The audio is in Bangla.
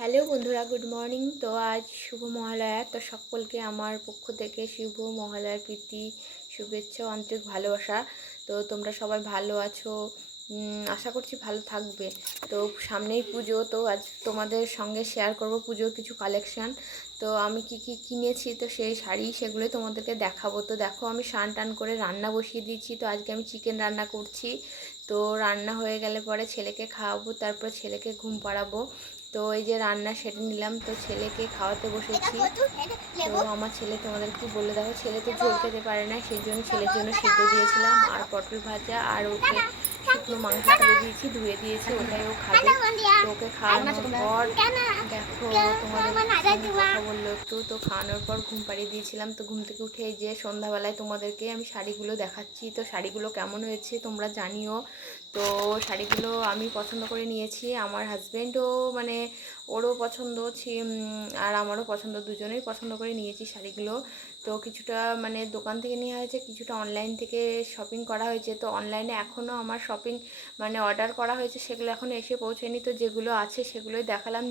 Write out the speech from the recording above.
হ্যালো বন্ধুরা, গুড মর্নিং। তো আজ শুভ মহালয়া। তো সকলকে আমার পক্ষ থেকে শুভ মহালয়ার প্রীতি, শুভেচ্ছা আন্তরিক ভালোবাসা। তো তোমরা সবাই ভালো আছো? আশা করছি ভালো থাকবে। তো সামনেই পুজো, তো আজ তোমাদের সঙ্গে শেয়ার করব পুজোর কিছু কালেকশান তো আমি কি কি কিনেছি, তো সেই শাড়ি সেগুলোই তোমাদেরকে দেখাবো। তো দেখো, আমি স্নান টান করে রান্না বসিয়ে দিয়েছি। তো আজকে আমি চিকেন রান্না করছি। তো রান্না হয়ে গেলে পরে ছেলেকে খাওয়াবো, তারপর ছেলেকে ঘুম পাড়াবো। তো এই যে রান্না সেটা নিলাম, তো ছেলেকে খাওয়াতে বসেছি। তো আমার ছেলে তোমাদের কি বলে দেখো ছেলে তো ঝোল খেতে পারে না সেই জন্য ছেলের জন্য সিদ্ধ দিয়েছিলাম আর পটল ভাজা আর ওকে শুকনো মাংস তুলে দিয়েছি, ধুয়ে দিয়েছি, ওটাই ও খাবে। ওকে খাওয়ানোর পর দেখো, তোমাদের কথা বলল একটু তো খাওয়ানোর পর ঘুম পাড়িয়ে দিয়েছিলাম। তো ঘুম থেকে উঠে যে সন্ধ্যাবেলায় তোমাদেরকে আমি শাড়িগুলো দেখাচ্ছি। তো শাড়িগুলো কেমন হয়েছে তোমরা জানিও। তো শাড়িগুলো আমি পছন্দ করে নিয়েছি। আমার হাজব্যান্ডও মানে ওরও পছন্দ আর আমারও পছন্দ। দুজনেই পছন্দ করে নিয়েছি শাড়িগুলো। তো কিছুটা মানে দোকান থেকে নেওয়া হয়েছে, কিছুটা অনলাইন থেকে শপিং করা হয়েছে। তো অনলাইনে এখনও আমার শপিং মানে অর্ডার করা হয়েছে, সেগুলো এখনও এসে পৌঁছেনি। তো যেগুলো আছে সেগুলোই দেখালাম।